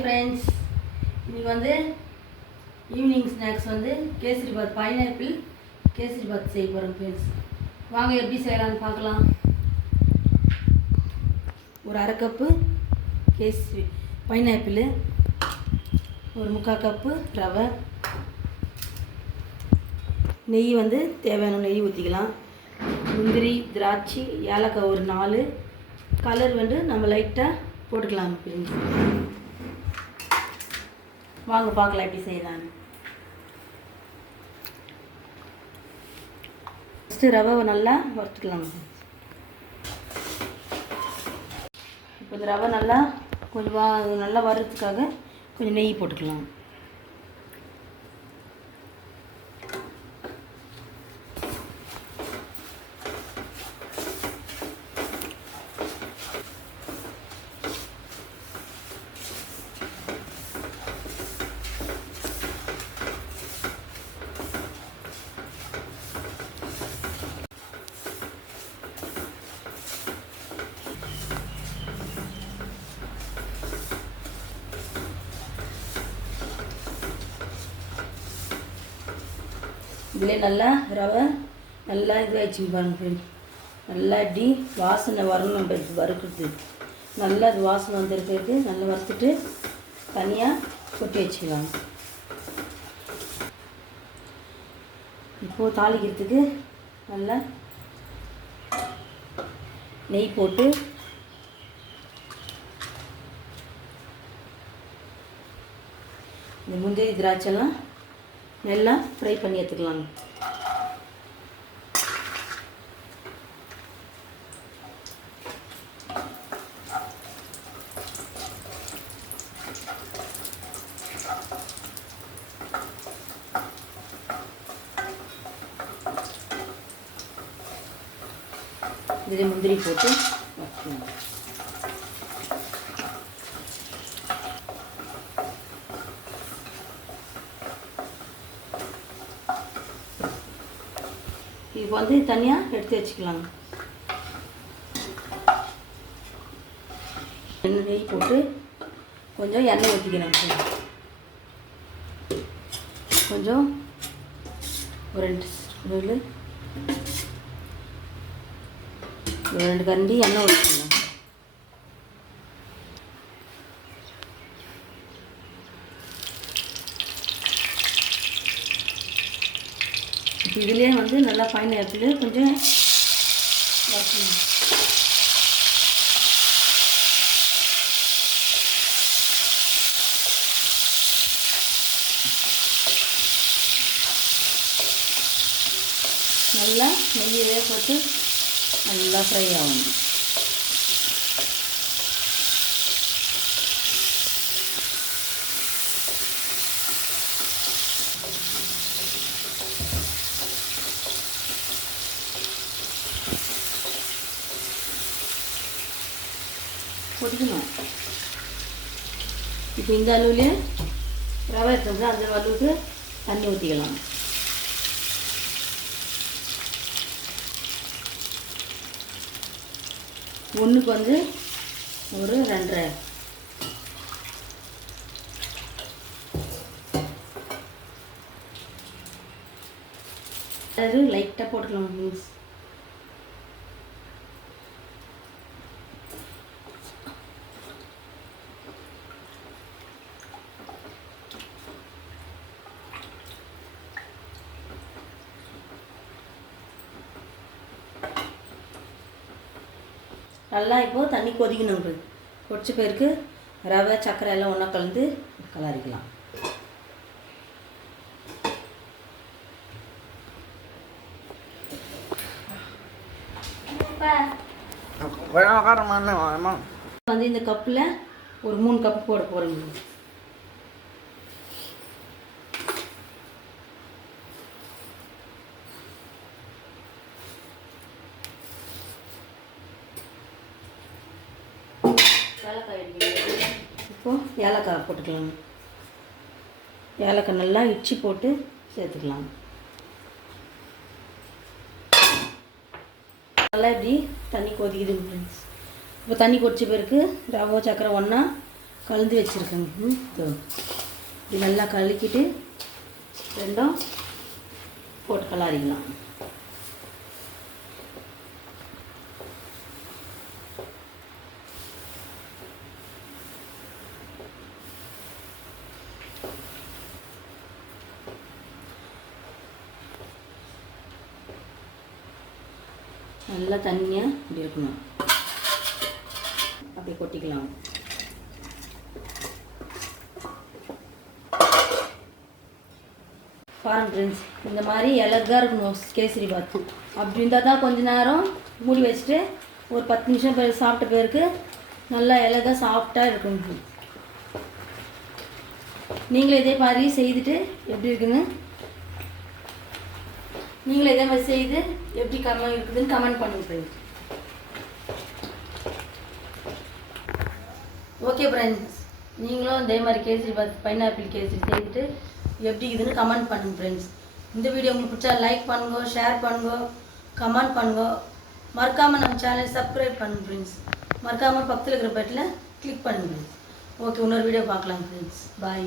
Friends, இன்றைக்கி வந்து evening snacks வந்து கேசரி பாத், பைனாப்பிள் கேசரி பாத் செய்ய போகிறோம் ஃப்ரெண்ட்ஸ். வாங்க எப்படி செய்யலாம்னு பார்க்கலாம். ஒரு அரை கப்பு கேசரி பைனாப்பிள், ஒரு 3/4 கப்பு ரவை, நெய் வந்து தேவையான நெய் ஊற்றிக்கலாம். முந்திரி, திராட்சை, ஏலக்காய் ஒரு 4, கலர் வந்து நம்ம லைட்டாக போட்டுக்கலாம் ஃப்ரெண்ட்ஸ். வாங்க பார்க்கலாம் எப்படி செய்யலான்னு. ஃபஸ்ட்டு ரவை நல்லா வறுத்துக்கலாம். இப்போ இந்த ரவை நல்லா கொஞ்சம் நல்லா வறுறதுக்காக கொஞ்சம் நெய் போட்டுக்கலாம். இதிலே நல்லா ரவை நல்லா இதுவாகிடுச்சு பாருங்க ஃப்ரெண்ட். நல்லா இப்படி வாசனை வரணும். நம்ம வறுக்கிறது நல்லா அது வாசனை வந்துருக்கு. நல்லா வறுத்துட்டு தனியாக கொட்டி வச்சுக்கலாம். இப்போது தாளிக்கிறதுக்கு நல்லா நெய் போட்டு இந்த முந்திரி திராட்சைலாம் நல்லா ஃப்ரை பண்ணி எடுத்துக்கலாம். இதில் முந்திரி போட்டு வச்சுக்கலாம். இப்போ வந்து தனியாக எடுத்து வச்சுக்கலாம். நெய் போட்டு கொஞ்சம் எண்ணெய் ஊற்றிக்கலாம். கொஞ்சம் ஒரு 2 கரண்டி எண்ணெய் ஊற்றிக்கலாம். இதிலே வந்து நல்லா பைனாப்பிள் கொஞ்சம் வறுக்கணும். நல்லா நெய்யவே போட்டு நல்லா ஃப்ரை ஆகணும். கொதிக்கணும். இப்போ இந்த அளவுலேயே ரவை எடுத்தோம்னா அந்த அளவுக்கு தண்ணி ஊற்றிக்கலாம். ஒன்றுக்கு வந்து ஒரு 2.5. அது லைட்டாக போட்டுக்கலாம் மீன்ஸ். நல்லா இப்போது தண்ணி கொதிக்கணும். கொதிச்ச பேருக்கு ரவை சர்க்கரை எல்லாம் ஒன்றா கலந்து கலரிக்கலாம். வந்து இந்த கப்பில் ஒரு 3 கப்பு போட போகிறோம். இப்போது ஏலக்காய் போட்டுக்கலாம். ஏலக்காய் நல்லா இடிச்சு போட்டு சேர்த்துக்கலாம். நல்லா இப்படி தண்ணி கொதிக்குது ஃப்ரெண்ட்ஸ். இப்போ தண்ணி கொதிச்ச பிறகு ரவை சக்கரை ஒன்றா கலந்து வச்சுருக்கேங்க. இப்படி நல்லா கலக்கிட்டு ரெண்டும் போட்டு கலாரிக்கலாம். நல்லா தண்ணியாக இப்படி இருக்கணும். அப்படி கொட்டிக்கலாம். பாருங்க ஃப்ரெண்ட்ஸ், இந்த மாதிரி அழகாக இருக்கணும் கேசரி பாத். அப்படி இருந்தால் தான் கொஞ்ச நேரம் மூடி வச்சுட்டு ஒரு 10 நிமிஷம் பேர் சாப்பிட்ட பேருக்கு நல்லா அழகாக சாஃப்டாக இருக்கும். நீங்களும் இதே மாதிரி செய்துட்டு எப்படி இருக்குன்னு நீங்களும் இதே மாதிரி செய்து எப்படி இருக்குதுன்னு கமெண்ட் பண்ணுங்க ஃப்ரெண்ட்ஸ். ஓகே ஃப்ரெண்ட்ஸ், நீங்களும் இதே மாதிரி கேசரி பாத் பைனாப்பிள் கேசரி செய்துட்டு எப்படி இருக்குதுன்னு கமெண்ட் பண்ணுங்க ஃப்ரெண்ட்ஸ். இந்த வீடியோ உங்களுக்கு பிடிச்சா லைக் பண்ணுங்க, ஷேர் பண்ணுங்க, கமெண்ட் பண்ணுங்க. மறக்காமல் நம்ம சேனல் சப்ஸ்கிரைப் பண்ணுங்க ஃப்ரெண்ட்ஸ். மறக்காமல் பக்கத்தில் இருக்கிற பெட்டில் கிளிக் பண்ணுங்க. ஓகே, இன்னொரு வீடியோ பார்க்கலாம் ஃப்ரெண்ட்ஸ். பாய்.